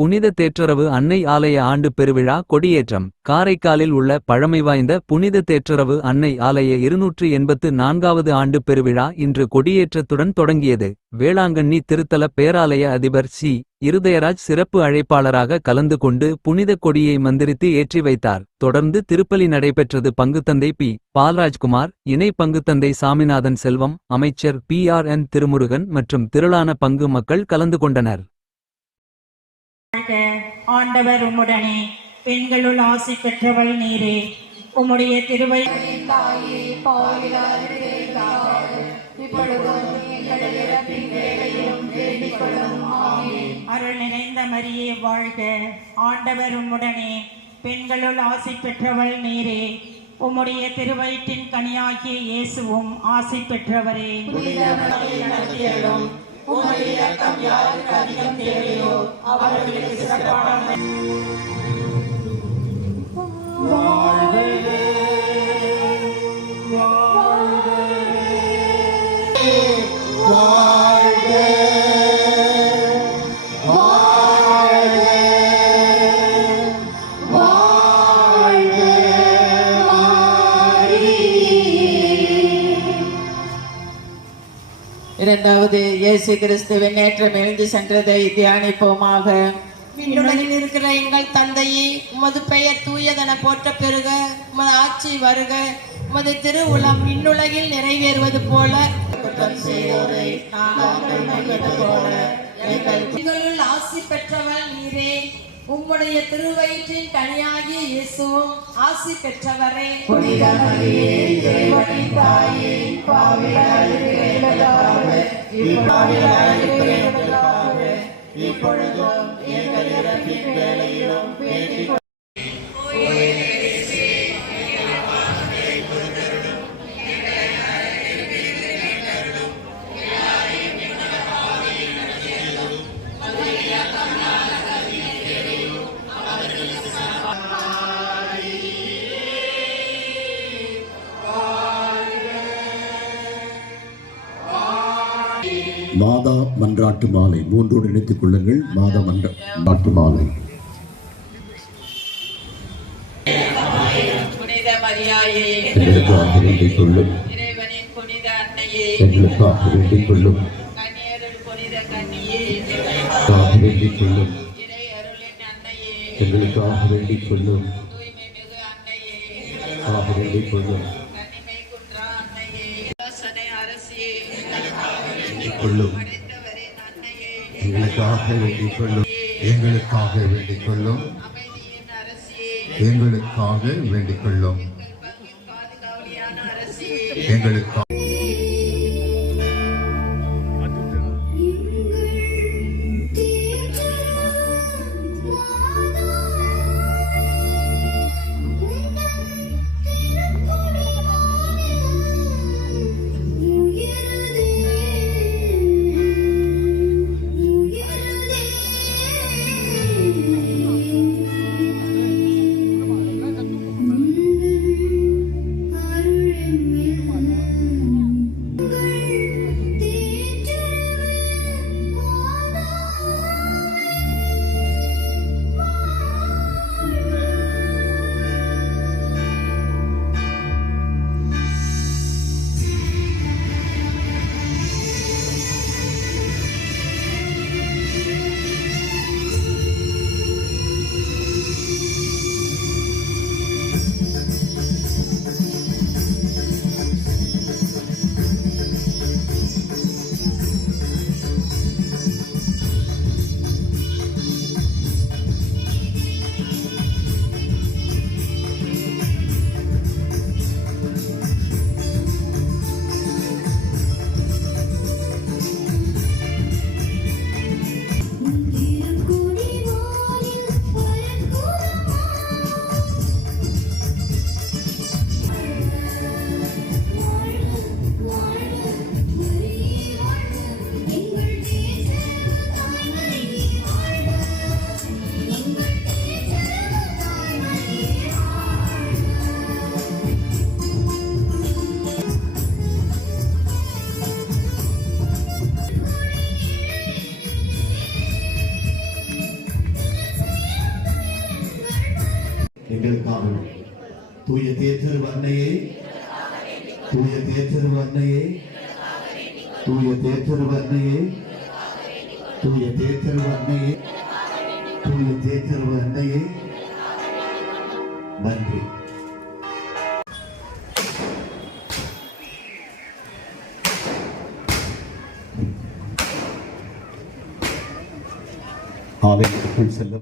புனித தேற்றரவு அன்னை ஆலய ஆண்டு பெருவிழா கொடியேற்றம். காரைக்காலில் உள்ள பழமை வாய்ந்த புனித தேற்றரவு அன்னை ஆலய 284வது ஆண்டு பெருவிழா இன்று கொடியேற்றத்துடன் தொடங்கியது. வேளாங்கண்ணி திருத்தல பேராலய அதிபர் சி. இருதயராஜ் சிறப்பு அழைப்பாளராக கலந்து கொண்டு புனித கொடியை மந்திரித்து ஏற்றி வைத்தார். தொடர்ந்து திருப்பலி நடைபெற்றது. பங்குத்தந்தை பி. பால்ராஜ்குமார், இணை பங்குத்தந்தை சாமிநாதன் செல்வம், அமைச்சர் PRN திருமுருகன் மற்றும் திரளான பங்கு மக்கள் கலந்து கொண்டனர். ஆண்டவர் உம்முடனே, பெண்களுள் ஆசி பெற்றவள் நீரே. உம்முடைய திருவை அருள் நிறைந்த மரியே வாழ்க. ஆண்டவர் உம்முடனே, பெண்களுள் ஆசி பெற்றவள் நீரே. உம்முடைய திருவயிற்றின் கனியாகிய இயேசுவும் ஆசி பெற்றவரே. உம்முடைய இரத்தம் யாருக்கு அதிகம் தேவையோ அவர்களுக்கு சிறப்பான இரண்டாவது இயேசு கிறிஸ்துவின் நேற்றம் எழுந்து சென்றதை தியானிப்போமாக. விண்ணுலகில் இருக்கிற எங்கள் தந்தையே, உமது பெயர் தூயதென போற்ற பெறுக. உமது ஆட்சி வருக. உமது திருவுளம் விண்ணுலகில் நிறைவேறுவது போல எங்களுள் ஆசி பெற்றவள் நீரே. உம்முடைய திருவயிற்றின் கனியாகிய இயேசுவும் ஆசி பெற்றவரே. இப்பொழுதும் எங்கள் இறப்பின் வேளையிலும் வேண்டிக் மாதா மன்றாட்டு மாலை 3 இணைத்துக் கொள்ளுங்கள். மாதா மன்றாட்டு மாலை. புனித மரியாயே, எங்களுக்காக வேண்டிக் கொள்ளும். இறைவனின் புனித அன்னையே, எங்களுக்காக வேண்டிக் கொள்ளும். கன்னியருள் புனித கன்னியே, வேண்டிக் கொள்ளும். இறை அருளின் அன்னையே, எங்களுக்காக வேண்டிக் கொள்ளும். தூய்மை மிகு அன்னையே, வேண்டிக் கொள்ளும். கன்னிமை குன்றா அன்னையே, யோசனை அரசியே, கொள்ளும். படைத்தவரின் அன்னையே, எங்களுக்காக வேண்டிக் கொள்ளும். எங்களுக்காக வேண்டிக் கொள்ளும். அமைதியின் அரசியே, எங்களுக்காக வேண்டிக் கொள்ளும். பங்கின் பாதுகாவலியான அரசியே, எங்களுக்காக எங்களுக்காக தூய தேற்றரு அன்னையே, தூய தேற்றரு அன்னையே, தூய தேற்றரு அன்னையே, தூய தேற்றரு அன்னையே, தூய தேற்றரு அன்னையே, நன்றி. ஆலயத்திற்குள் செல்ல